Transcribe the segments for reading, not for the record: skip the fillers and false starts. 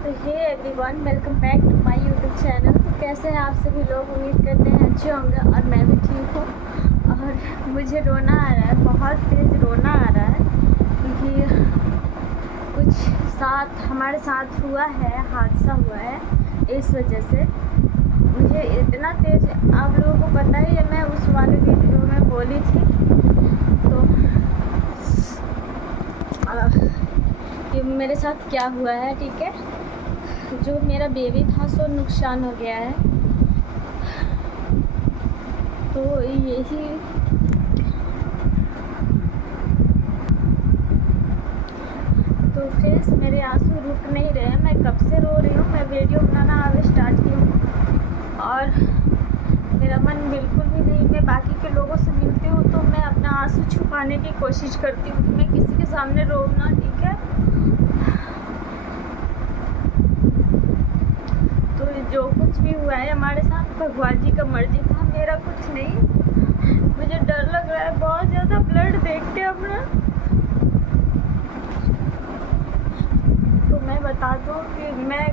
तो hey everyone, welcome back to my YouTube channel. तो कैसे हैं आप सभी लोग? उम्मीद करते हैं अच्छे होंगे और मैं भी ठीक हूँ। और मुझे रोना आ रहा है, बहुत तेज़ रोना आ रहा है क्योंकि कुछ हमारे साथ हुआ है, हादसा हुआ है। इस वजह से मुझे इतना तेज़, आप लोगों को पता ही है, मैं उस वाले वीडियो में बोली थी तो कि मेरे साथ क्या हुआ है। ठीक है, जो मेरा बेबी था सो नुकसान हो गया है। तो यही तो फ्रेंड्स, मेरे आंसू रुक नहीं रहे हैं। मैं कब से रो रही हूँ। मैं वीडियो बनाना अब स्टार्ट की हूँ और मेरा मन बिल्कुल भी नहीं। मैं बाकी के लोगों से मिलती हूँ तो मैं अपना आंसू छुपाने की कोशिश करती हूँ कि मैं किसी के सामने रो ना। ठीक है, तो जो कुछ भी हुआ है हमारे साथ भगवान जी का मर्जी था, मेरा कुछ नहीं। मुझे डर लग रहा है बहुत ज़्यादा ब्लड देख के अपना। तो मैं बता दूँ कि मैं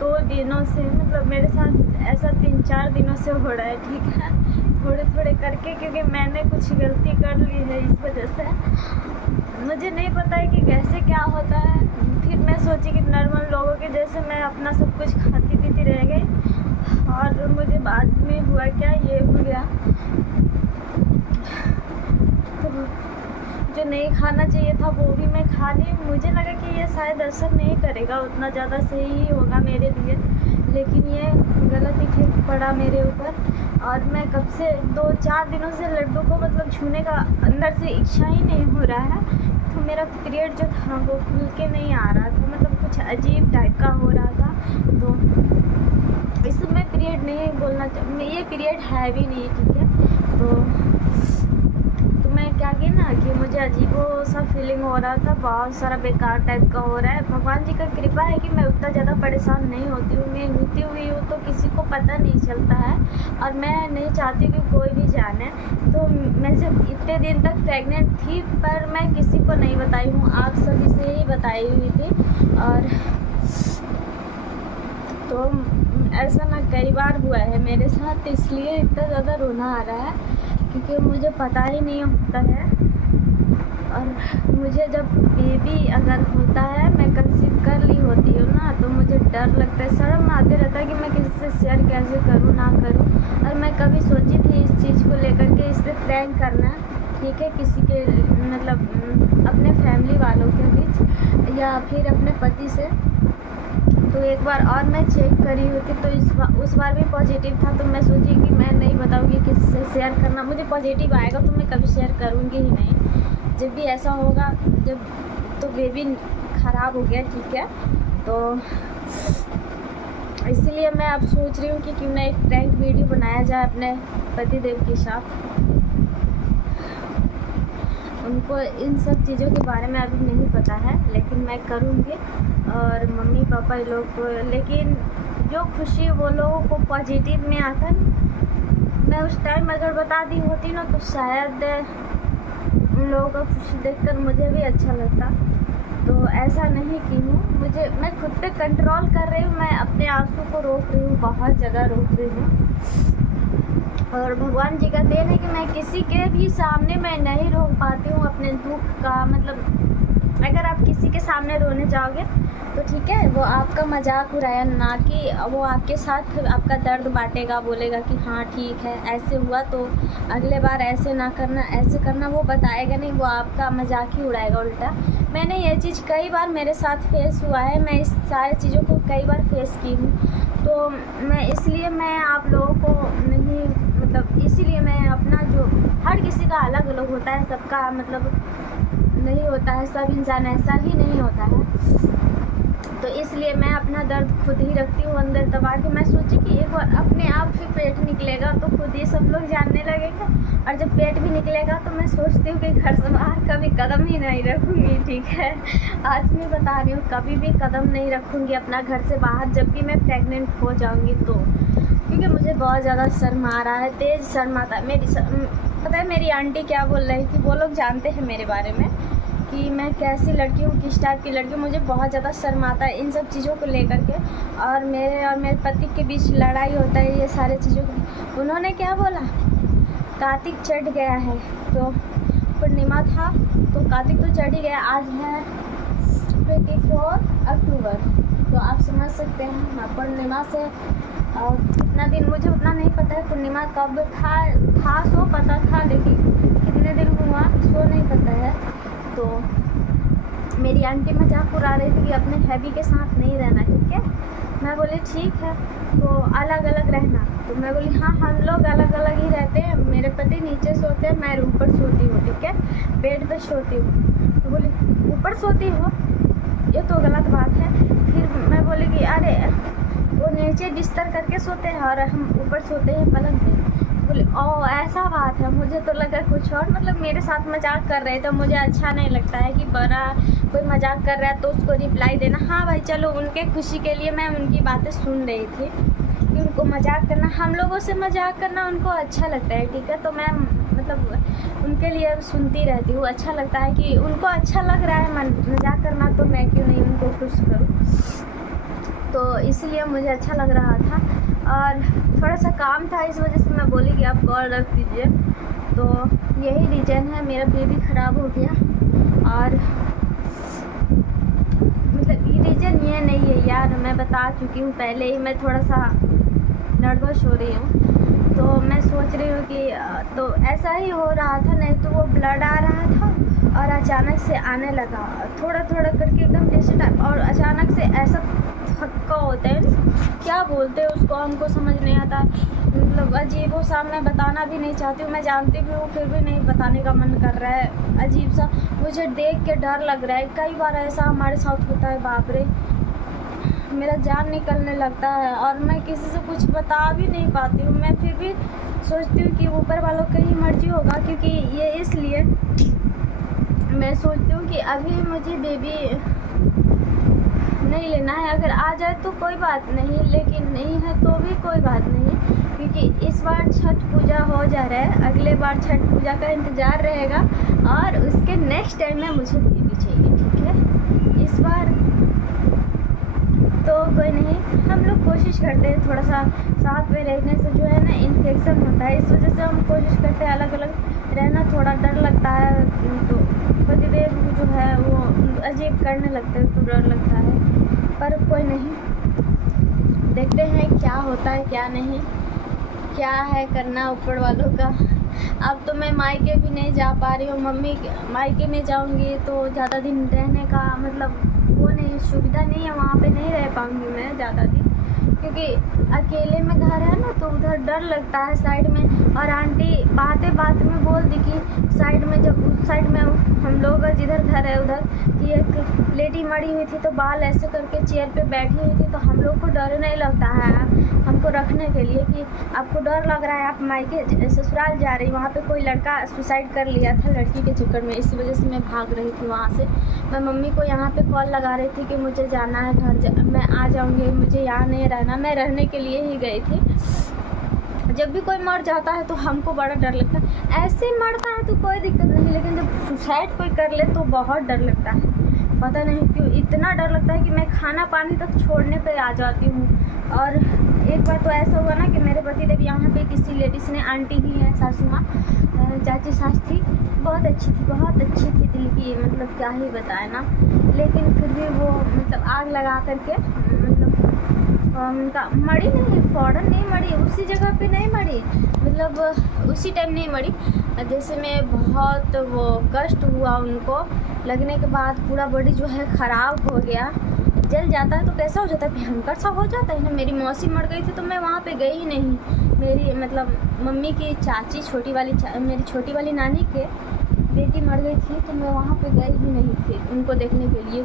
2 दिनों से, मतलब मेरे साथ ऐसा 3-4 दिनों से हो रहा है। ठीक है, थोड़े थोड़े करके, क्योंकि मैंने कुछ गलती कर ली है, इस वजह से मुझे नहीं पता है कि कैसे क्या होता है। फिर मैं सोची कि नॉर्मल लोगों के जैसे मैं अपना सब कुछ खाती पीती रह गई और मुझे बाद में हुआ क्या, ये हो गया। तो जो नहीं खाना चाहिए था वो भी मैं खा ली। मुझे लगा कि ये शायद असर नहीं करेगा, उतना ज़्यादा सही ही होगा मेरे लिए, लेकिन ये गलत इफेक्ट पड़ा मेरे ऊपर। और मैं कब से 2-4 दिनों से लड्डू को मतलब छूने का अंदर से इच्छा ही नहीं हो रहा है। तो मेरा पीरियड जो था वो खुल के नहीं आ रहा था, मतलब कुछ अजीब टाइप का हो रहा था। तो इसमें पीरियड नहीं बोलना चाहिए, ये पीरियड है भी नहीं। ठीक है, तो मैं क्या की ना कि मुझे अजीबो सा फीलिंग हो रहा था, बहुत सारा बेकार टाइप का हो रहा है। भगवान जी का कृपा है कि मैं उतना ज़्यादा परेशान नहीं होती हूँ। मैं होती हुई हूँ तो किसी को पता नहीं चलता है और मैं नहीं चाहती कि कोई भी जाने। तो मैं जब इतने दिन तक प्रेग्नेंट थी पर मैं किसी को नहीं बताई हूँ, आप सभी से ही बताई हुई थी। और तो ऐसा ना कई बार हुआ है मेरे साथ, इसलिए इतना ज़्यादा रोना आ रहा है क्योंकि मुझे पता ही नहीं होता है। और मुझे जब बेबी अगर होता है, मैं कंसीव कर ली होती हूँ ना, तो मुझे डर लगता है, शर्म आते रहता है कि मैं किसी से शेयर कैसे करूँ ना करूँ। और मैं कभी सोची थी इस चीज़ को लेकर के, इस पर प्रैंक करना, ठीक है, किसी के मतलब अपने फैमिली वालों के बीच या फिर अपने पति से। तो एक बार और मैं चेक करी हुई थी तो उस बार भी पॉजिटिव था। तो मैं सोची कि मैं नहीं बताऊँगी किसी से शेयर करना, मुझे पॉजिटिव आएगा तो मैं कभी शेयर करूँगी ही नहीं। जब भी ऐसा होगा, जब तो बेबी ख़राब हो गया, ठीक है, तो इसलिए मैं अब सोच रही हूँ कि क्यों ना एक प्रैंक वीडियो बनाया जाए अपने पतिदेव के साथ। उनको इन सब चीज़ों के बारे में अभी नहीं पता है, लेकिन मैं करूँगी और मम्मी पापा लोग को। लेकिन जो खुशी वो लोगों को पॉजिटिव में आकर, मैं उस टाइम अगर बता दी होती ना तो शायद उन लोगों का खुशी देखकर मुझे भी अच्छा लगता। तो ऐसा नहीं की हूँ, मैं खुद पे कंट्रोल कर रही हूँ। मैं अपने आंसू को रोक रही हूँ, बहुत जगह रोक रही हूँ। और भगवान जी का देन है कि मैं किसी के भी सामने मैं नहीं रोक पाती हूँ अपने दुख का। मतलब अगर आप किसी के सामने रोने जाओगे तो ठीक है, वो आपका मजाक उड़ाया, ना कि वो आपके साथ आपका दर्द बांटेगा, बोलेगा कि हाँ ठीक है ऐसे हुआ तो अगले बार ऐसे ना करना, ऐसे करना, वो बताएगा नहीं, वो आपका मजाक ही उड़ाएगा उल्टा। मैंने ये चीज़ कई बार मेरे साथ फेस हुआ है, मैं इस सारी चीज़ों को कई बार फेस की हूँ। तो इसलिए मैं आप लोगों को नहीं, मतलब इसीलिए मैं अपना, जो हर किसी का अलग अलग होता है, सबका मतलब नहीं होता है, सब इंसान ऐसा ही नहीं होता है। तो इसलिए मैं अपना दर्द खुद ही रखती हूँ अंदर दबा के। मैं सोची कि एक बार अपने आप ही पेट निकलेगा तो खुद ही सब लोग जानने लगेगा, और जब पेट भी निकलेगा तो मैं सोचती हूँ कि घर से बाहर कभी कदम ही नहीं रखूँगी। ठीक है, आज मैं बता रही हूँ, कभी भी कदम नहीं रखूँगी अपना घर से बाहर, जब भी मैं प्रेग्नेंट हो जाऊँगी तो। क्योंकि मुझे बहुत ज़्यादा शर्म आ रहा है, तेज़ शर्म आता है। पता है मेरी आंटी क्या बोल रही थी, वो लोग जानते हैं मेरे बारे में, कि मैं कैसी लड़की हूँ, किस टाइप की लड़की हूँ। मुझे बहुत ज़्यादा शर्म आता है इन सब चीज़ों को लेकर के, और मेरे पति के बीच लड़ाई होता है ये सारे चीज़ों को। उन्होंने क्या बोला, कार्तिक चढ़ गया है, तो पूर्णिमा था तो कार्तिक तो चढ़ ही गया। आज है 24 अक्टूबर, तो आप समझ सकते हैं पूर्णिमा से कितना दिन, मुझे उतना नहीं पता है पूर्णिमा कब था सो पता था, लेकिन कितने दिन हुआ सो नहीं पता है। तो मेरी आंटी मजाक उड़ा रही थी कि अपने हैवी के साथ नहीं रहना, ठीक है। मैं बोली ठीक है, तो अलग अलग रहना। तो मैं बोली हाँ, हम लोग अलग अलग ही रहते हैं, मेरे पति नीचे सोते हैं, मैं ऊपर सोती हूँ, ठीक है, बेड पे सोती हूँ। तो बोली ऊपर सोती हो, ये तो गलत बात है। फिर मैं बोली कि अरे वो नीचे बिस्तर करके सोते हैं और हम ऊपर सोते हैं पलंग पे। बोले ओ ऐसा बात है, मुझे तो लगा कुछ और, मतलब मेरे साथ मजाक कर रहे थे। मुझे अच्छा नहीं लगता है कि बड़ा कोई मजाक कर रहा है तो उसको रिप्लाई देना। हाँ भाई चलो, उनके खुशी के लिए मैं उनकी बातें सुन रही थी कि उनको मजाक करना, हम लोगों से मजाक करना उनको अच्छा लगता है, ठीक है। तो मैं मतलब उनके लिए सुनती रहती हूँ, अच्छा लगता है कि उनको अच्छा लग रहा है मजाक करना, तो मैं क्यों नहीं उनको खुश करूँ। तो इसलिए मुझे अच्छा लग रहा था, और थोड़ा सा काम था, इस वजह से मैं बोली कि आप कॉल रख दीजिए। तो यही रीज़न है, मेरा बेबी ख़राब हो गया। और मतलब ये रीज़न ये नहीं है यार, मैं बता चुकी हूँ पहले ही, मैं थोड़ा सा नर्वस हो रही हूँ। तो मैं सोच रही हूँ कि तो ऐसा ही हो रहा था, नहीं तो वो ब्लड आ रहा था और अचानक से आने लगा, थोड़ा थोड़ा करके एकदम जैसे टाइप, और अचानक से ऐसा थक्का होता है, क्या बोलते हैं उसको, हमको समझ नहीं आता। मतलब अजीब वो सा, मैं बताना भी नहीं चाहती हूँ, मैं जानती भी हूँ, फिर भी नहीं बताने का मन कर रहा है। अजीब सा मुझे देख के डर लग रहा है, कई बार ऐसा हमारे साथ होता है, बाप रे मेरा जान निकलने लगता है, और मैं किसी से कुछ बता भी नहीं पाती हूँ। मैं फिर भी सोचती हूँ कि ऊपर वालों की ही मर्जी होगा, क्योंकि ये इसलिए मैं सोचती हूँ कि अभी मुझे बेबी नहीं लेना है, अगर आ जाए तो कोई बात नहीं, लेकिन नहीं है तो भी कोई बात नहीं, क्योंकि इस बार छठ पूजा हो जा रहा है, अगले बार छठ पूजा का इंतज़ार रहेगा, और उसके नेक्स्ट टाइम में मुझे बेबी चाहिए, ठीक है। इस बार तो कोई नहीं, हम लोग कोशिश करते हैं, थोड़ा सा साथ में रहने से जो है ना इन्फेक्शन होता है, इस वजह से हम कोशिश करते हैं अलग अलग रहना, थोड़ा डर लगता है। तो पतिदेव जो है वो अजीब करने लगते हैं, तो डर लगता है, पर कोई नहीं, देखते हैं क्या होता है क्या नहीं, क्या है करना ऊपर वालों का। अब तो मैं मायके भी नहीं जा पा रही हूँ, मम्मी मायके में जाऊँगी तो ज़्यादा दिन रहने का मतलब वो नहीं, सुविधा नहीं है, वहाँ पे नहीं रह पाऊँगी मैं ज़्यादा दिन, क्योंकि अकेले में घर है ना, तो उधर डर लगता है साइड में। और आंटी बातें बात में बोल दी कि साइड में, जब उस साइड में हम लोग जिधर घर है उधर कि एक लेडी मरी हुई थी, तो बाल ऐसे करके चेयर पे बैठी हुई थी, तो हम लोग को डर नहीं लगता है हमको रखने के लिए कि आपको डर लग रहा है, आप मायके ससुराल जा रही, वहाँ पे कोई लड़का सुसाइड कर लिया था लड़की के चक्कर में, इसी वजह से मैं भाग रही थी वहाँ से। मैं मम्मी को यहाँ पे कॉल लगा रही थी कि मुझे जाना है घर, मैं आ जाऊँगी, मुझे यहाँ नहीं रहना, मैं रहने के लिए ही गई थी। जब भी कोई मर जाता है तो हमको बड़ा डर लगता है, ऐसे मरता है तो कोई दिक्कत नहीं, लेकिन जब सुसाइड कोई कर ले तो बहुत डर लगता है, पता नहीं क्यों इतना डर लगता है कि मैं खाना पानी तक छोड़ने पे आ जाती हूँ। और एक बार तो ऐसा हुआ ना कि मेरे पति देव यहाँ पे किसी लेडीज़ ने, आंटी ही है, सासू माँ, चाची सास थी, बहुत अच्छी थी, बहुत अच्छी थी दिल की, मतलब क्या ही बताए ना, लेकिन फिर भी वो मतलब आग लगा करके मतलब उनका मरी नहीं, फ़ौरन नहीं मरी, उसी जगह पे नहीं मरी, मतलब उसी टाइम नहीं मरी, जैसे में बहुत वो कष्ट हुआ उनको लगने के बाद, पूरा बॉडी जो है ख़राब हो गया, जल जाता है तो कैसा हो जाता है, भयंकर सा हो जाता है ना। मेरी मौसी मर गई थी तो मैं वहाँ पे गई ही नहीं, मेरी मतलब मम्मी की चाची मेरी छोटी वाली नानी के बेटी मर गई थी, तो मैं वहाँ पे गई ही नहीं थी उनको देखने के लिए,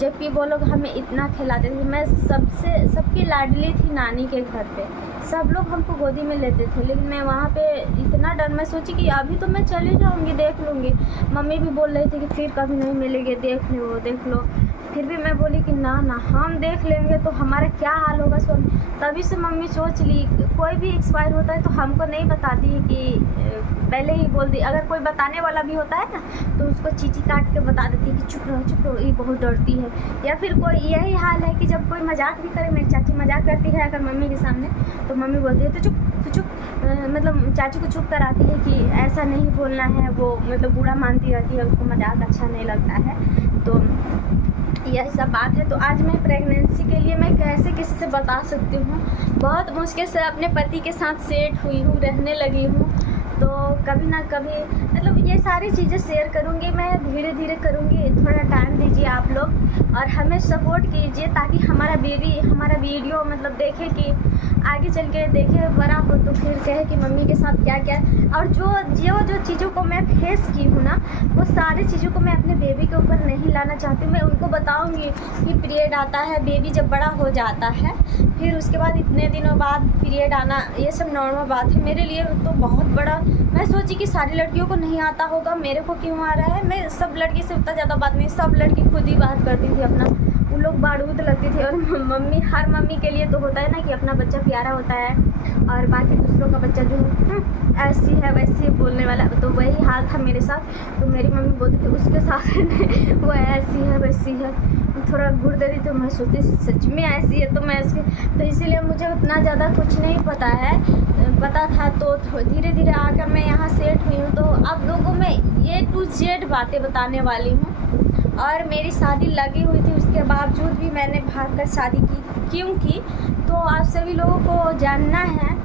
जबकि वो लोग हमें इतना खिलाते थे, मैं सबकी लाडली थी नानी के घर पे, सब लोग हमको गोदी में लेते थे, लेकिन मैं वहाँ पे इतना डर, मैं सोची कि अभी तो मैं चली जाऊँगी, देख लूँगी, मम्मी भी बोल रही थी कि फिर कभी नहीं मिलेंगे, देख लो, फिर भी मैं बोली कि ना ना, हम देख लेंगे तो हमारा क्या हाल होगा। सो तभी से मम्मी सोच ली, कोई भी एक्सपायर होता है तो हमको नहीं बताती कि पहले ही बोल दी। अगर कोई बताने वाला भी होता है ना तो उसको चीटी काट के बता देती है कि चुप रहो, ये बहुत डरती है। या फिर कोई यही हाल है कि जब कोई मजाक भी करे, मेरी चाची मजाक करती है अगर मम्मी के सामने, तो मम्मी बोलती है तो चुप, मतलब चाची को चुप कराती है कि ऐसा नहीं बोलना है। वो मतलब बुरा मानती रहती है, उसको मजाक अच्छा नहीं लगता है। तो यही सब बात है। तो आज मैं प्रेगनेंसी के लिए मैं कैसे किसी से बता सकती हूँ, बहुत मुश्किल से अपने पति के साथ सेट हुई हूँ, रहने लगी हूँ। तो कभी ना कभी मतलब ये सारी चीज़ें शेयर करूँगी, मैं धीरे धीरे करूँगी। थोड़ा टाइम दीजिए आप लोग और हमें सपोर्ट कीजिए ताकि हमारा बेबी हमारा वीडियो मतलब देखे, कि आगे चल के देखे, बड़ा हो तो फिर कहे कि मम्मी के साथ क्या क्या। और जो चीज़ों को मैं फेस की हूँ ना, वो सारी चीज़ों को मैं अपने बेबी के ऊपर नहीं लाना चाहती हूँ। मैं उनको बताऊँगी कि पीरियड आता है, बेबी जब बड़ा हो जाता है, फिर उसके बाद इतने दिनों बाद पीरियड आना, ये सब नॉर्मल बात है। मेरे लिए तो बहुत बड़ा, मैं सोची कि सारी लड़कियों को नहीं आता होगा, मेरे को क्यों आ रहा है। मैं सब लड़की से उतना ज़्यादा बात नहीं, सब लड़की खुद ही बात करती थी अपना, उन लोग बारूद लगती थी। और मम्मी, हर मम्मी के लिए तो होता है ना कि अपना बच्चा प्यारा होता है और बाकी दूसरों का बच्चा जो ऐसी है वैसी है बोलने वाला। तो वही हाल था मेरे साथ। तो मेरी मम्मी बोलती थी उसके साथ वो ऐसी है वैसी है, थोड़ा गुड़ दे दी तो मैं सोचती सच में ऐसी है। तो मैं उसके, तो इसीलिए मुझे उतना ज़्यादा कुछ नहीं पता है, पता था तो धीरे धीरे आकर मैं यहाँ सेट हुई हूँ। तो आप लोगों में A to Z बातें बताने वाली हूँ। और मेरी शादी लगी हुई थी, उसके बावजूद भी मैंने भाग कर शादी की, क्यों की तो आप सभी लोगों को जानना है।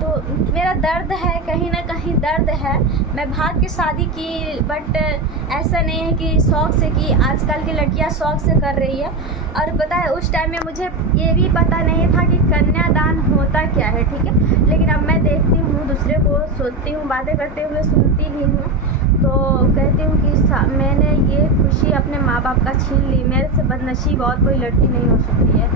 तो मेरा दर्द है, कहीं ना कहीं दर्द है। मैं भाग के शादी की, बट ऐसा नहीं है कि शौक़ से की, आजकल की लड़कियां शौक़ से कर रही है। और पता है उस टाइम में मुझे ये भी पता नहीं था कि कन्यादान होता क्या है, ठीक है। लेकिन अब मैं देखती हूँ, दूसरे को सोचती हूँ, बातें करते हुए सुनती भी हूँ, तो कहती हूँ कि मैंने ये खुशी अपने माँ बाप का छीन ली। मेरे से बदनसीब और कोई लड़की नहीं हो सकती है।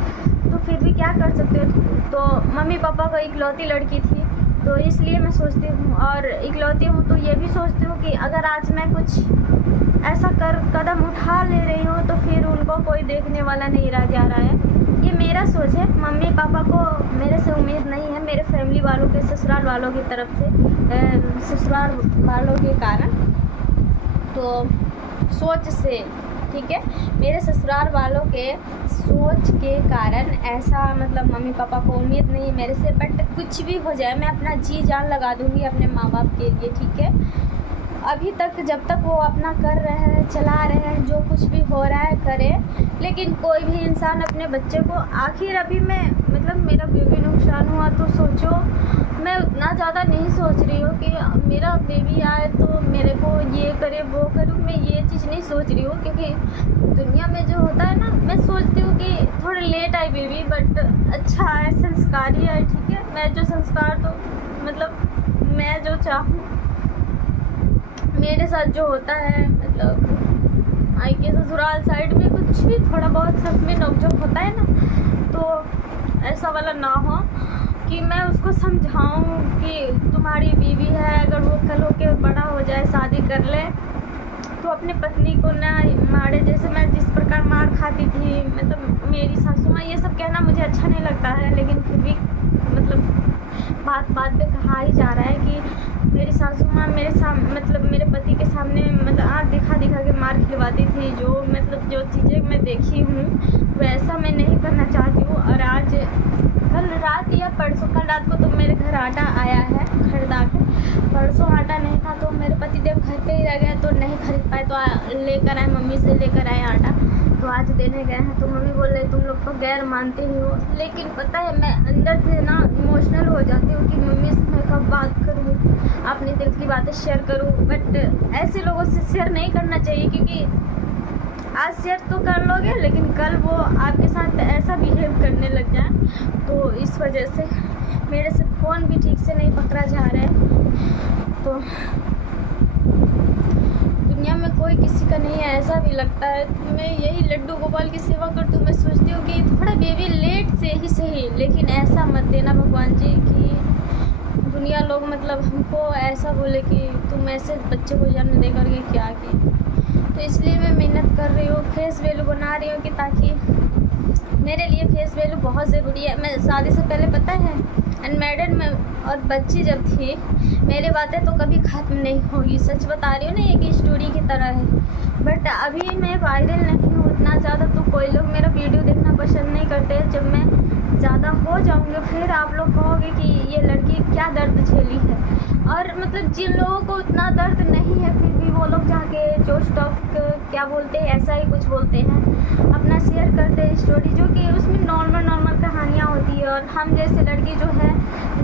तो फिर भी क्या कर सकते हो। तो मम्मी पापा को इकलौती लड़की थी, तो इसलिए मैं सोचती हूँ, और इकलौती हूँ तो ये भी सोचती हूँ कि अगर आज मैं कुछ ऐसा कदम उठा ले रही हूँ तो फिर उनको कोई देखने वाला नहीं रह जा रहा है। ये मेरा सोच है। मम्मी पापा को मेरे से उम्मीद नहीं है, मेरे फैमिली वालों के, ससुराल वालों की तरफ से, ससुराल वालों के कारण, तो सोच से, ठीक है, मेरे ससुराल वालों के सोच के कारण ऐसा मतलब मम्मी पापा को उम्मीद नहीं है मेरे से। बट कुछ भी हो जाए मैं अपना जी जान लगा दूंगी अपने माँ बाप के लिए, ठीक है। अभी तक जब तक वो अपना कर रहे हैं, चला रहे हैं, जो कुछ भी हो रहा है करें, लेकिन कोई भी इंसान अपने बच्चे को, आखिर अभी मैं मतलब मेरा बेबी नुकसान हुआ तो सोचो, मैं उतना ज़्यादा नहीं सोच रही हूँ कि मेरा बेबी आए तो मेरे को ये करे वो करूँ, मैं ये चीज़ नहीं सोच रही हूँ। क्योंकि दुनिया में जो होता है ना, मैं सोचती हूँ कि थोड़ा लेट आए बेबी, बट अच्छा है, संस्कारी है, ठीक है। मैं जो संस्कार तो मतलब मैं जो चाहूँ मेरे साथ जो होता है, मतलब मायके ससुराल साइड में कुछ भी थोड़ा बहुत सब में नोकझोंक होता है ना, तो ऐसा वाला ना हो कि मैं उसको समझाऊं कि तुम्हारी बीवी है, अगर वो कल होके बड़ा हो जाए, शादी कर ले, तो अपने पत्नी को ना मारे। जैसे मैं जिस प्रकार मार खाती थी, मतलब मेरी सासू माँ, ये सब कहना मुझे अच्छा नहीं लगता है, लेकिन फिर भी मतलब बात पे कहा ही जा रहा है कि मेरी सासू माँ मेरे मतलब मेरे पति के सामने मतलब आँख दिखा के मार खिलवाती थी। जो मतलब जो चीज़ें मैं देखी हूँ वैसा मैं नहीं करना चाहती हूँ। और आज कल रात या परसों, कल रात को तो मेरे घर आटा आया है खरीदा के, परसों आटा नहीं था तो मेरे पति देव घर पे ही रह गए तो नहीं खरीद पाए, तो लेकर आए, मम्मी से लेकर आए आटा, तो आज देने गए हैं। तो मम्मी बोल रही तुम लोग तो गैर मानते ही हो, लेकिन पता है मैं अंदर से ना इमोशनल हो जाती हूँ कि मम्मी से मैं कब बात करूँ, अपने दिल की बातें शेयर करूँ। बट ऐसे लोगों से शेयर नहीं करना चाहिए, क्योंकि आज शेयर तो कर लोगे लेकिन कल वो आपके साथ ऐसा बिहेव करने लग जाए, तो इस वजह से मेरे से फ़ोन भी ठीक से नहीं पकड़ा जा रहा है। तो दुनिया में कोई किसी का नहीं है, ऐसा भी लगता है। मैं यही लड्डू गोपाल की सेवा करती हूँ। मैं सोचती हूँ कि थोड़ा बेबी लेट से ही सही, लेकिन ऐसा मत देना भगवान जी कि दुनिया लोग मतलब हमको ऐसा बोले कि तुम ऐसे बच्चे को जन्म दे करके क्या की। तो इसलिए मैं मेहनत कर रही हूँ, फेस वैल्यू बना रही हूँ कि ताकि मेरे लिए फेस वैल्यू बहुत ज़रूरी है। मैं शादी से पहले पता है अनमैरिड में और बच्ची जब थी, मेरी बातें तो कभी ख़त्म नहीं होगी, सच बता रही हूँ ना, एक स्टोरी की तरह है। बट अभी मैं वायरल नहीं हूँ उतना ज़्यादा, तो कोई लोग मेरा वीडियो देखना पसंद नहीं करते। जब मैं ज़्यादा हो जाऊँगी फिर आप लोग कहोगे कि ये लड़की क्या दर्द झेली है। और मतलब जिन लोगों को उतना दर्द नहीं है फिर भी वो लोग जाके जो स्टॉक क्या बोलते हैं, ऐसा ही कुछ बोलते हैं, अपना शेयर करते हैं स्टोरी, जो कि उसमें नॉर्मल कहानियाँ होती है। और हम जैसे लड़की जो है,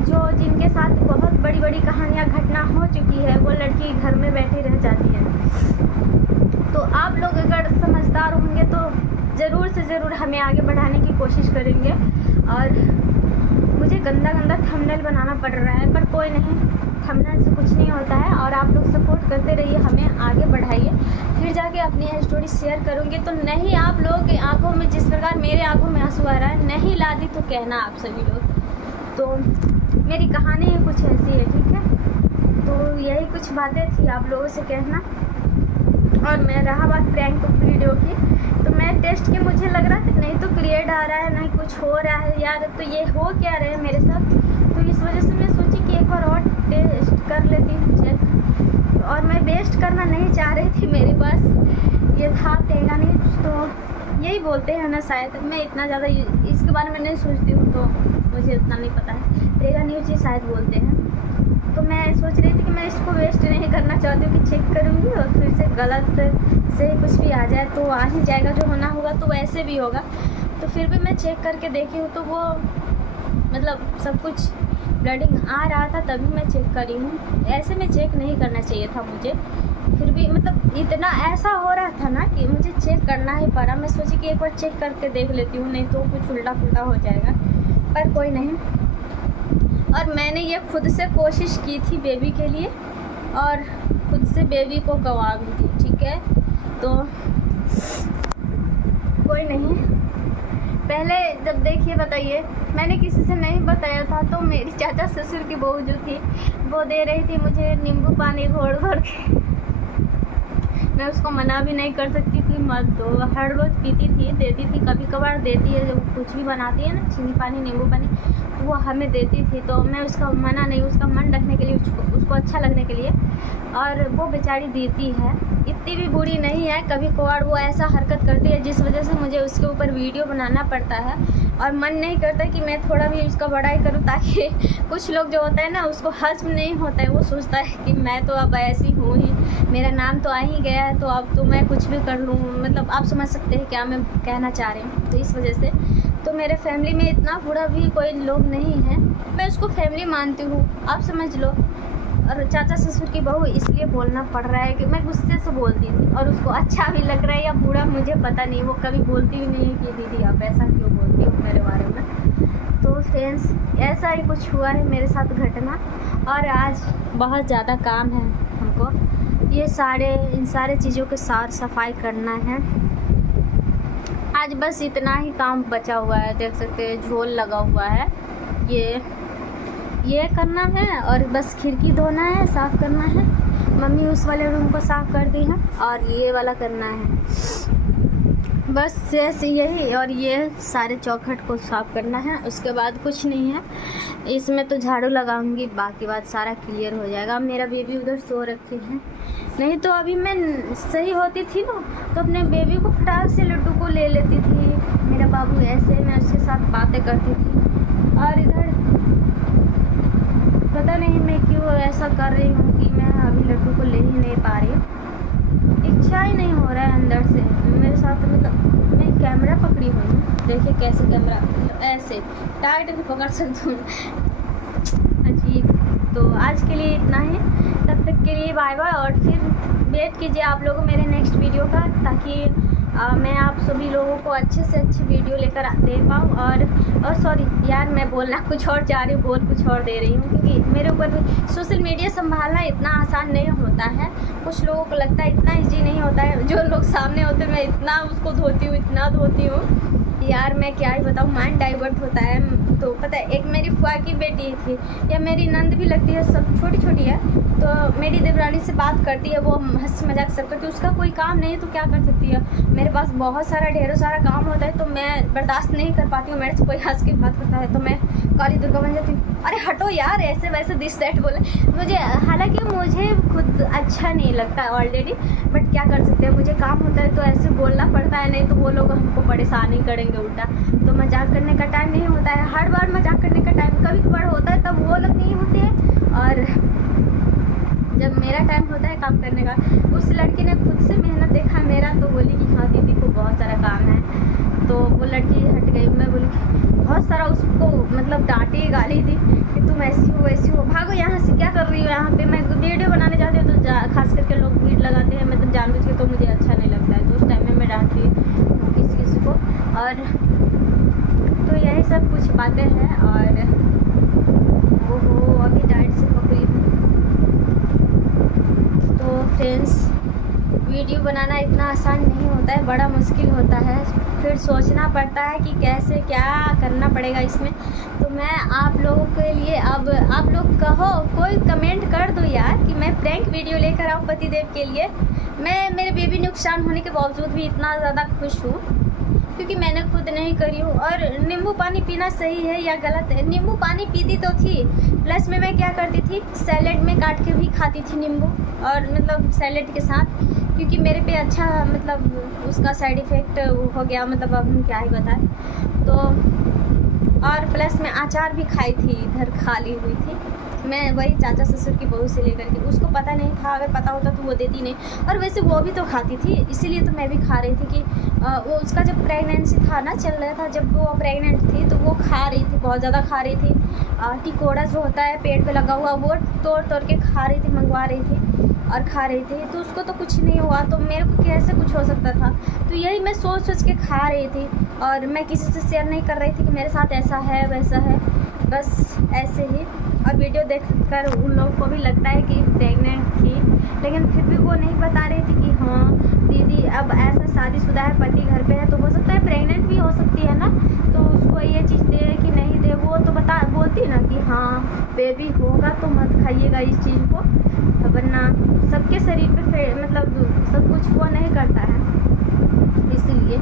जो जिनके साथ बहुत बड़ी बड़ी कहानियाँ घटना हो चुकी है, वो लड़की घर में बैठी रह जाती है। तो आप लोग अगर समझदार होंगे तो ज़रूर से ज़रूर हमें आगे बढ़ाने की कोशिश करेंगे। और मुझे गंदा थंबनेल बनाना पड़ रहा है, पर कोई नहीं, थंबनेल से कुछ नहीं होता है। और आप लोग सपोर्ट करते रहिए, हमें आगे बढ़ाइए, फिर जाके अपनी स्टोरी शेयर करूँगी। तो नहीं आप लोग की आंखों में जिस प्रकार मेरे आंखों में आंसू आ रहा है, नहीं ला दी तो कहना आप सभी लोग। तो मेरी कहानी कुछ ऐसी है, ठीक है। तो यही कुछ बातें थी आप लोगों से कहना। और मैं रहा बात प्रैंक वीडियो की, तो मैं टेस्ट के मुझे लग रहा था नहीं तो क्रिएट आ रहा है, नहीं कुछ हो रहा है यार, तो ये हो क्या रहा है मेरे साथ। तो इस वजह से मैं सोची कि एक बार और टेस्ट कर लेती हूँ चेक। और मैं वेस्ट करना नहीं चाह रही थी, मेरे पास ये था तेगा नहीं, तो यही बोलते हैं ना शायद, मैं इतना ज़्यादा इसके बारे में नहीं सोचती हूँ तो मुझे इतना नहीं पता है, तेगा न्यूज ही शायद बोलते हैं। तो मैं सोच रही थी कि मैं इसको वेस्ट नहीं करना चाहती हूँ, कि चेक करूँगी और फिर से गलत से कुछ भी आ जाए तो आ ही जाएगा, जो होना होगा तो वैसे भी होगा। तो फिर भी मैं चेक करके देखी हूँ, तो वो मतलब सब कुछ ब्लडिंग आ रहा था तभी मैं चेक करी हूँ। ऐसे में चेक नहीं करना चाहिए था मुझे, फिर भी मतलब इतना ऐसा हो रहा था ना कि मुझे चेक करना ही पड़ा। मैं सोची कि एक बार चेक करके देख लेती हूँ, नहीं तो कुछ उल्टा पुल्टा हो जाएगा, पर कोई नहीं। और मैंने ये खुद से कोशिश की थी बेबी के लिए, और खुद से बेबी को गंवा दी, ठीक है। तो कोई नहीं, पहले जब देखिए बताइए, मैंने किसी से नहीं बताया था, तो मेरी चाचा ससुर की बहू जो थी वो दे रही थी मुझे नींबू पानी घोल घोल के। मैं उसको मना भी नहीं कर सकती थी, मत दो, हर रोज़ पीती थी, देती थी, कभी कभार देती है, जब कुछ भी बनाती है ना, चीनी पानी नींबू पानी, तो वो हमें देती थी। तो मैं उसका मना नहीं, उसका मन रखने के लिए, उसको अच्छा लगने के लिए, और वो बेचारी देती है, इतनी भी बुरी नहीं है। कभी कभार वो ऐसा हरकत करती है जिस वजह से मुझे उसके ऊपर वीडियो बनाना पड़ता है, और मन नहीं करता कि मैं थोड़ा भी उसका बड़ाई करूँ, ताकि कुछ लोग जो होता है ना उसको हज़म नहीं होता है, वो सोचता है कि मैं तो अब ऐसी हूँ ही, मेरा नाम तो आ ही गया है, तो अब तो मैं कुछ भी कर लूँ। मतलब आप समझ सकते हैं क्या मैं कहना चाह रही हूँ। तो इस वजह से तो मेरे फैमिली में इतना बुरा भी कोई लोग नहीं है, मैं उसको फैमिली मानती हूँ, आप समझ लो। और चाचा ससुर की बहू इसलिए बोलना पड़ रहा है कि मैं गुस्से से बोलती थी, और उसको अच्छा भी लग रहा है या बुरा मुझे पता नहीं, वो कभी बोलती भी नहीं है कि दीदी आप ऐसा क्यों बोलती हो मेरे बारे में। तो फ्रेंड्स ऐसा ही कुछ हुआ है मेरे साथ घटना, और आज बहुत ज़्यादा काम है हमको, ये इन सारे चीज़ों के साफ सफाई करना है। आज बस इतना ही काम बचा हुआ है, देख सकते हैं झोल लगा हुआ है, ये करना है, और बस खिड़की धोना है, साफ़ करना है। मम्मी उस वाले रूम को साफ़ कर दी है, और ये वाला करना है, बस ऐसे यही। और ये सारे चौखट को साफ़ करना है, उसके बाद कुछ नहीं है। इसमें तो झाड़ू लगाऊंगी, बाकी बात सारा क्लियर हो जाएगा। मेरा बेबी उधर सो रखे हैं, नहीं तो अभी मैं सही होती थी ना तो अपने बेबी को फटाक से लड्डू को ले लेती थी, मेरा बाबू ऐसे, मैं उसके साथ बातें करती थी। और इधर पता नहीं मैं क्यों ऐसा कर रही हूँ कि मैं अभी लड्डू को ले ही नहीं पा रही हूँ, इच्छा ही नहीं हो रहा है अंदर से मेरे साथ। मतलब मैं कैमरा पकड़ी हुई हूँ, देखिए कैसे कैमरा, ऐसे टाइट भी पकड़ सकती हूँ, अजीब। तो आज के लिए इतना ही, तब तक के लिए बाय बाय। और फिर वेट कीजिए आप लोगों मेरे नेक्स्ट वीडियो का, ताकि मैं आप सभी लोगों को अच्छे से अच्छी वीडियो लेकर दे पाऊँ। और सॉरी यार, मैं बोलना कुछ और चाह रही हूँ, बोल कुछ और दे रही हूँ, क्योंकि मेरे ऊपर भी सोशल मीडिया संभालना इतना आसान नहीं होता है। कुछ लोगों को लगता है इतना ईजी नहीं होता है, जो लोग सामने होते हैं मैं इतना उसको धोती हूँ, इतना धोती हूँ, यार मैं क्या ही बताऊँ, माइंड डाइवर्ट होता है। तो पता है, एक मेरी फुआ की बेटी थी, या मेरी नंद भी लगती है, सब छोटी छोटी है, तो मेरी देवरानी से बात करती है, वो हंसी मजाक सब करती है। उसका कोई काम नहीं है तो क्या कर सकती है। मेरे पास बहुत सारा ढेरों सारा काम होता है, तो मैं बर्दाश्त नहीं कर पाती हूँ। मेरे से कोई हंस के बात करता है तो मैं काली दुर्गा बन जाती हूँ। अरे हटो यार, ऐसे वैसे दिस दैट बोले मुझे, हालांकि मुझे खुद अच्छा नहीं लगता ऑलरेडी, बट क्या कर सकते हैं, मुझे काम होता है तो ऐसे बोलना पड़ता है, नहीं तो वो लोग हमको परेशानी करेंगे उल्टा। तो मजाक करने का टाइम नहीं होता है, हर बार मजाक करने का टाइम कभी कभार होता है, तब वो लोग नहीं होते हैं। और जब मेरा टाइम होता है काम करने का, उस लड़की ने खुद से मेहनत देखा मेरा, तो बोली कि हाँ दीदी को बहुत सारा काम है। तो वो लड़की हट गई। मैं बोली बहुत सारा उसको मतलब डांटी गाली दी कि तुम ऐसी हो वैसी हो, भागो यहाँ से, क्या कर रही हो यहाँ पे। मैं वीडियो बनाने जाती हूँ तो खास करके लोग भीड़ लगाते हैं, मतलब जानबूझ के, तो मुझे अच्छा नहीं लगता है, तो उस टाइम में मैं डांटती हूँ किसी को। और तो यही सब कुछ बातें हैं। और वो अभी डाइट से पकड़ी हूँ। तो फ्रेंड्स, वीडियो बनाना इतना आसान नहीं होता है, बड़ा मुश्किल होता है, फिर सोचना पड़ता है कि कैसे क्या करना पड़ेगा इसमें। तो मैं आप लोगों के लिए, अब आप लोग कहो, कोई कमेंट कर दो यार कि मैं प्रैंक वीडियो लेकर आऊँ पतिदेव के लिए। मैं मेरे बेबी नुकसान होने के बावजूद भी इतना ज़्यादा खुश हूँ क्योंकि मैंने खुद नहीं करी हूँ। और नींबू पानी पीना सही है या गलत है? नींबू पानी पीती तो थी, प्लस में मैं क्या करती थी, सैलेड में काट के भी खाती थी नींबू, और मतलब सैलेड के साथ, क्योंकि मेरे पे अच्छा मतलब उसका साइड इफ़ेक्ट हो गया, मतलब अब हम क्या ही बताएं। तो और प्लस में अचार भी खाई थी, इधर खाली हुई थी मैं, वही चाचा ससुर की बहू से लेकर के। उसको पता नहीं था, अगर पता होता तो वो देती नहीं, और वैसे वो भी तो खाती थी, इसीलिए तो मैं भी खा रही थी कि वो उसका जब प्रेगनेंसी था ना, चल रहा था, जब वो प्रेग्नेंट थी तो वो खा रही थी, बहुत ज़्यादा खा रही थी। टिकोड़ा जो होता है पेट पे लगा हुआ, वो तोड़ तोड़ के खा रही थी, मंगवा रही थी और खा रही थी। तो उसको तो कुछ नहीं हुआ, तो मेरे को कैसे कुछ हो सकता था? तो यही मैं सोच सोच के खा रही थी, और मैं किसी से शेयर नहीं कर रही थी कि मेरे साथ ऐसा है वैसा है, बस ऐसे ही। और वीडियो देखकर उन लोगों को भी लगता है कि प्रेग्नेंट थी, लेकिन फिर भी वो नहीं बता रही थी कि हाँ दीदी अब ऐसा शादीशुदा है, पति घर पे है, तो हो सकता है प्रेग्नेंट भी हो सकती है ना, तो उसको ये चीज़ दे कि नहीं दे, वो तो बोलती ना कि हाँ बेबी होगा तो मत खाइएगा इस चीज़ को, वरना सबके शरीर पे मतलब सब कुछ वो नहीं करता है, इसीलिए।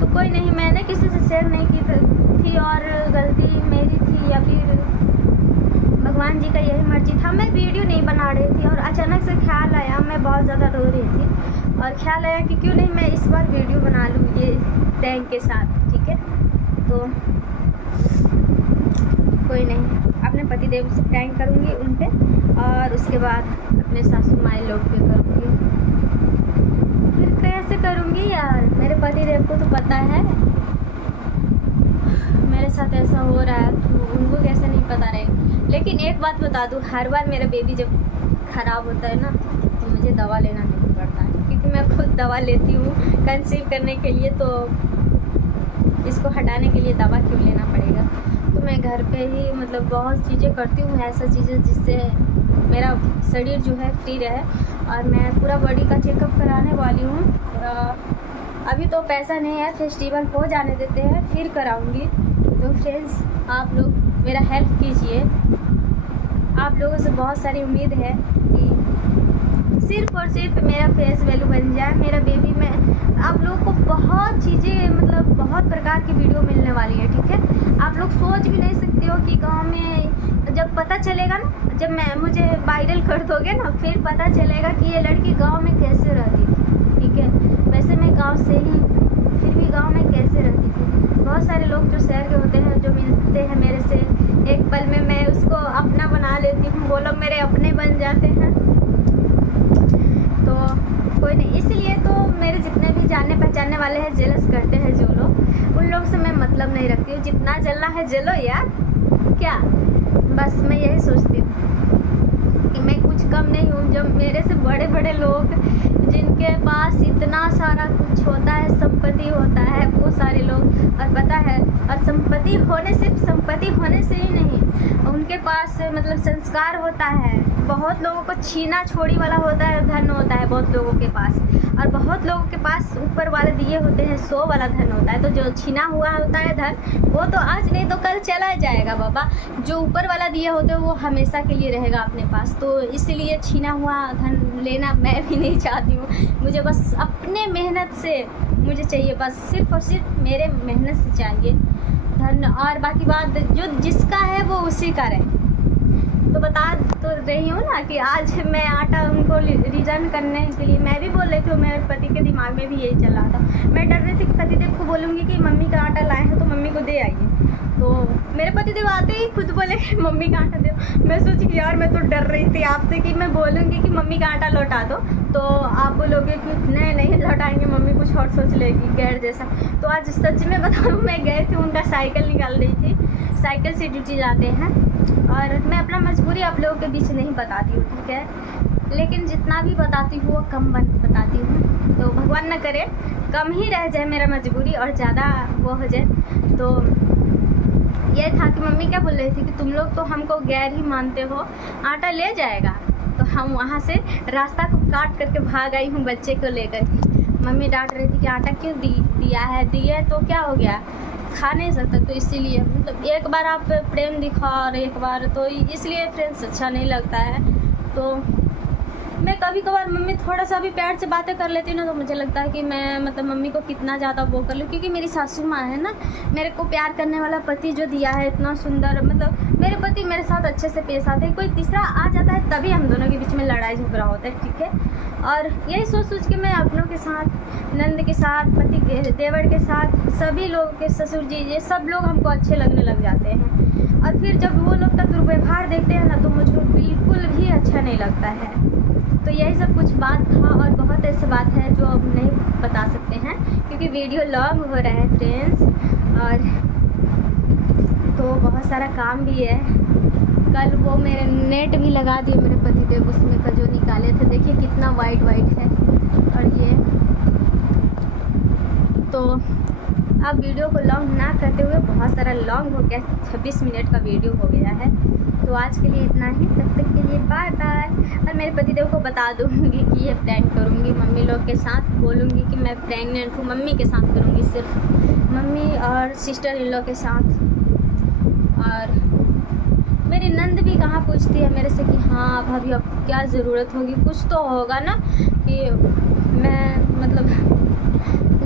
तो कोई नहीं, मैंने किसी से शेयर नहीं की थी, और गलती मेरी थी या फिर भगवान जी का यही मर्जी था। मैं वीडियो नहीं बना रही थी, और अचानक से ख्याल आया, मैं बहुत ज़्यादा रो रही थी, और ख्याल आया कि क्यों नहीं मैं इस बार वीडियो बना लूँ ये प्रैंक के साथ, ठीक है। तो कोई नहीं, अपने पतिदेव से प्रैंक करूँगी उन पे, और उसके बाद अपने सासू माई लोग पे करूँगी। फिर कैसे करूँगी यार, मेरे पतिदेव को तो पता है मेरे साथ ऐसा हो रहा है, तो उनको कैसे नहीं पता रहेगा। लेकिन एक बात बता दूँ, हर बार मेरा बेबी जब ख़राब होता है ना, तो मुझे दवा लेना नहीं पड़ता है, क्योंकि मैं खुद दवा लेती हूँ कंसीव करने के लिए, तो इसको हटाने के लिए दवा क्यों लेना पड़ेगा। तो मैं घर पे ही मतलब बहुत चीज़ें करती हूँ, ऐसा चीज़ें जिससे मेरा शरीर जो है फ्री रहे। और मैं पूरा बॉडी का चेकअप कराने वाली हूँ। अभी तो पैसा नहीं है, फेस्टिवल हो जाने देते हैं फिर कराऊंगी। तो फ्रेंड्स, आप लोग मेरा हेल्प कीजिए, आप लोगों से बहुत सारी उम्मीद है कि सिर्फ और सिर्फ मेरा फेस वैल्यू बन जाए, मेरा बेबी में आप लोगों को बहुत चीज़ें मतलब बहुत प्रकार की वीडियो मिलने वाली है, ठीक है। आप लोग सोच भी नहीं सकते हो कि गांव में जब पता चलेगा ना, जब मैं मुझे वायरल कर दोगे ना, फिर पता चलेगा कि ये लड़की गांव में कैसे रहती थी, ठीक है। वैसे मैं गांव से ही, फिर भी गांव में कैसे रहती थी। बहुत सारे लोग जो शहर के होते हैं, जो मिलते हैं मेरे से, एक पल में मैं उसको अपना बना लेती हूँ, वो लोग मेरे अपने बन जाते हैं। तो कोई नहीं, इसलिए तो मेरे जितने भी जानने पहचानने वाले हैं, जेलस करते हैं जो लोग, उन लोग से मैं मतलब नहीं रखती हूँ। जितना जलना है जलो यार, क्या, बस मैं यही सोचती हूँ कि मैं कुछ कम नहीं हूँ। जब मेरे से बड़े बड़े लोग जिनके पास इतना सारा कुछ होता है, संपत्ति होता है, वो सारे लोग, और पता है, और संपत्ति होने, सिर्फ संपत्ति होने से ही नहीं, उनके पास मतलब संस्कार होता है। बहुत लोगों को छीना छोड़ी वाला होता है, धन होता है बहुत लोगों के पास, और बहुत लोगों के पास ऊपर वाले दिए होते हैं 100 वाला धन होता है, तो जो छीना हुआ होता है धन वो तो आज नहीं तो कल चला जाएगा बाबा। जो ऊपर वाला दिए होते हैं वो हमेशा के लिए रहेगा अपने पास। तो इसलिए छीना हुआ धन लेना मैं भी नहीं चाहती हूँ। मुझे बस अपने मेहनत से मुझे चाहिए, बस सिर्फ और सिर्फ मेरे मेहनत से चाहिए धन, और बाकी बात जो जिसका है वो उसी का रहे। तो बता तो रही हूँ ना कि आज मैं आटा उनको रिटर्न करने के लिए मैं भी बोल रही थी, मेरे पति के दिमाग में भी यही चल रहा था। मैं डर रही थी कि पतिदेव को बोलूँगी कि मम्मी का आटा लाए हैं तो मम्मी को दे आइए, तो मेरे पतिदेव आते ही खुद बोले कि मम्मी का आटा दो। मैं सोची कि यार मैं तो डर रही थी आपसे कि मैं बोलूँगी कि मम्मी का आटा लौटा दो तो आप बोलोगे कि नहीं लौटाएंगे, मम्मी कुछ और सोच लेगी गैर जैसा। तो आज सच में बताऊँ, मैं गए थे उनका साइकिल निकाल रही थी, साइकिल से ड्यूटी जाते हैं, और मैं अपना मजबूरी आप लोगों के बीच नहीं बताती हूँ, ठीक है, लेकिन जितना भी बताती हूँ वो कम बताती हूँ। तो भगवान न करे कम ही रह जाए मेरा मजबूरी और ज़्यादा वो हो जाए। तो ये था कि मम्मी क्या बोल रही थी कि तुम लोग तो हमको गैर ही मानते हो, आटा ले जाएगा। तो हम वहाँ से रास्ता को काट करके भाग आई हूँ बच्चे को लेकर के। मम्मी डांट रही थी कि आटा क्यों दिया है तो क्या हो गया, खा नहीं सकता, तो इसीलिए मतलब एक बार आप प्रेम दिखाओ और एक बार, तो इसलिए फ्रेंड्स अच्छा नहीं लगता है। तो मैं कभी कभार मम्मी थोड़ा सा भी प्यार से बातें कर लेती हूँ ना, तो मुझे लगता है कि मैं मतलब मम्मी को कितना ज़्यादा वो कर लूँ, क्योंकि मेरी सासू माँ है ना, मेरे को प्यार करने वाला पति जो दिया है इतना सुंदर, मतलब मेरे पति मेरे साथ अच्छे से पेश आते हैं, कोई तीसरा आ जाता है तभी हम दोनों के बीच में लड़ाई झगड़ा होता है, ठीक है। और यही सोच के मैं अपनों के साथ, नंद के साथ, पति देवर के साथ, सभी लोग के ससुर जी, ये सब लोग हमको अच्छे लगने लग जाते हैं। और फिर जब वो लोग का दुर्व्यवहार देखते हैं ना तो मुझको बिल्कुल भी अच्छा नहीं लगता है। तो यही सब कुछ बात था, और बहुत ऐसी बात है जो अब नहीं बता सकते हैं क्योंकि वीडियो लॉन्ग हो रहा है फ्रेंड्स, और तो बहुत सारा काम भी है। कल वो मेरे नेट भी लगा दिए मेरे पतिदेव, उसमें का जो निकाले थे, देखिए कितना वाइट है। और ये तो अब वीडियो को लॉन्ग ना करते हुए, बहुत सारा लॉन्ग हो गया, 26 मिनट का वीडियो हो गया है। तो आज के लिए इतना ही, तब तक के लिए बाय बाय। और मेरे पतिदेव को बता दूँगी कि ये प्रैंक करूँगी मम्मी लोग के साथ, बोलूँगी कि मैं प्रेग्नेंट हूँ, मम्मी के साथ करूँगी, सिर्फ मम्मी और सिस्टर इन लोग के साथ। और मेरी नंद भी कहाँ पूछती है मेरे से कि हाँ भाभी अब क्या ज़रूरत होगी, कुछ तो होगा ना कि मैं मतलब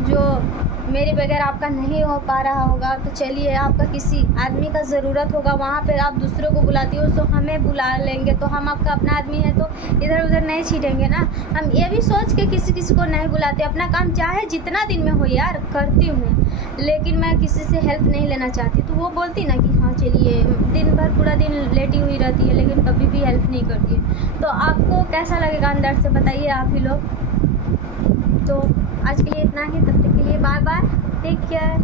जो मेरे बगैर आपका नहीं हो पा रहा होगा, तो चलिए आपका किसी आदमी का ज़रूरत होगा, वहाँ पे आप दूसरों को बुलाती हो तो हमें बुला लेंगे, तो हम आपका अपना आदमी है तो इधर उधर नहीं छीटेंगे ना। हम ये भी सोच के किसी को नहीं बुलाते, अपना काम चाहे जितना दिन में हो यार करती हूँ, लेकिन मैं किसी से हेल्प नहीं लेना चाहती। तो वो बोलती ना कि हाँ चलिए, दिन भर पूरा दिन लेटी हुई रहती है लेकिन कभी भी हेल्प नहीं करती है। तो आपको कैसा लगेगा अंदर से बताइए आप ही लोग। तो आज के लिए इतना ही, तब तक के लिए बाय बाय, टेक केयर।